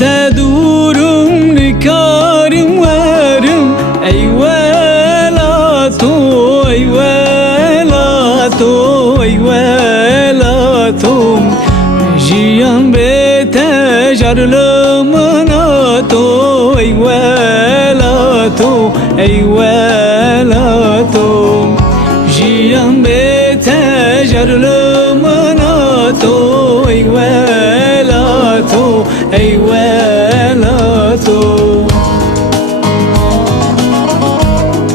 تدورم نكارم ورم أي ولاتو أي ولاتو أي ولاتو جيان بتجر لمناتو أي ولاتو أي ولاتو جيان بتجر لمناتو أي ولاتو أي ولاتو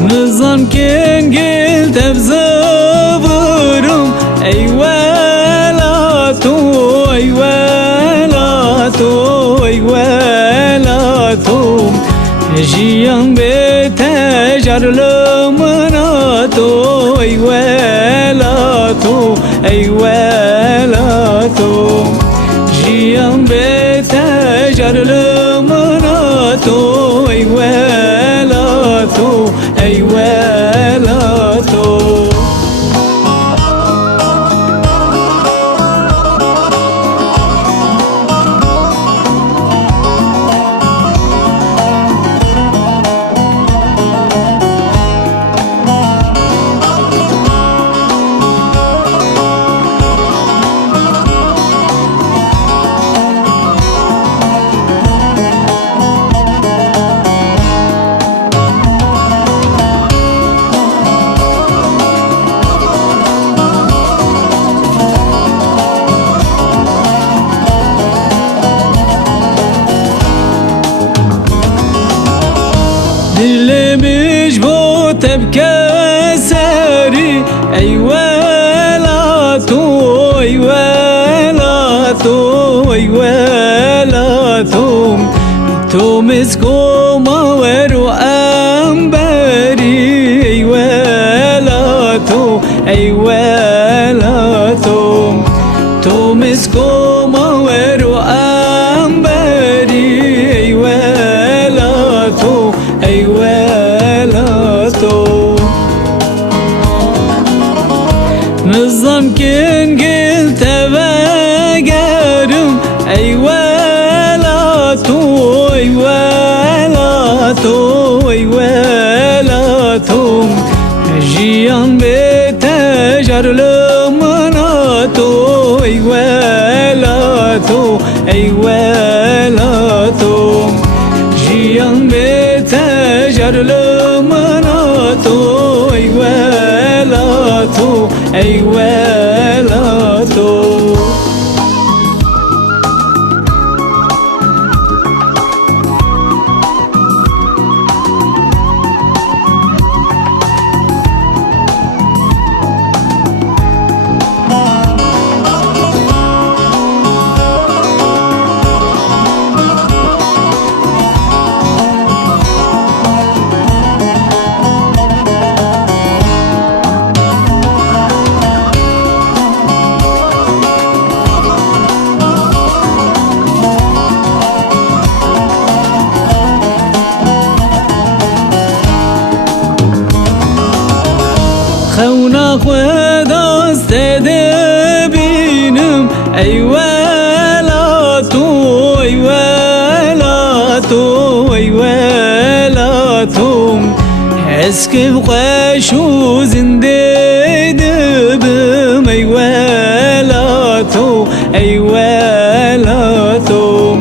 نظام كان قلت بزبرم أي ولاتو أي ولاتو أي ولاتو جيان بتجر لمناتو أي ولاتو أي ولاتو جيان بتجر لمناتو أي ولاتو أي ولاتو دلمش بو تبكى ساري أي ولاتو أي ولاتو أي ولاتو تو مسكو ما ورو أمبري أي ولاتو أي ولاتو تو مسكو ما ورو أمبري أي ولاتو أي ولاتو نظام كان قلت بقارم أي ولاتو أي ولاتو أي ولاتو جيان بتجر لمناتو أي ولاتو أي ولاتو جيان بتجر لمناتو أي ولاتو أي ولاتو خونا خدا استدبينم أي ولاتو أي ولاتو أي ولاتو اسكي بقاشو زنددبم أي ولاتو أي ولاتو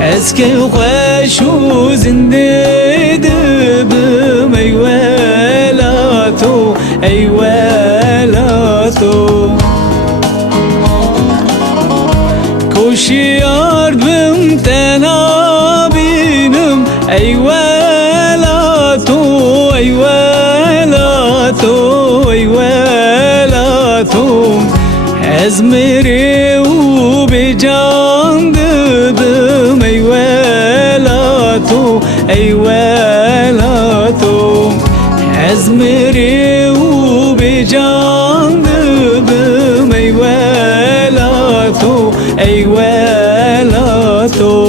اسكي بقاشو زنددبم أي ولاتو أي ولاتو كوشي أرض بمتنابينم أي ولاتو أي ولاتو أي ولاتو أزمري وبجان دبم أي ولاتو أي ولاتو أزمري وبجان دبم أي ولاتو أي ولاتو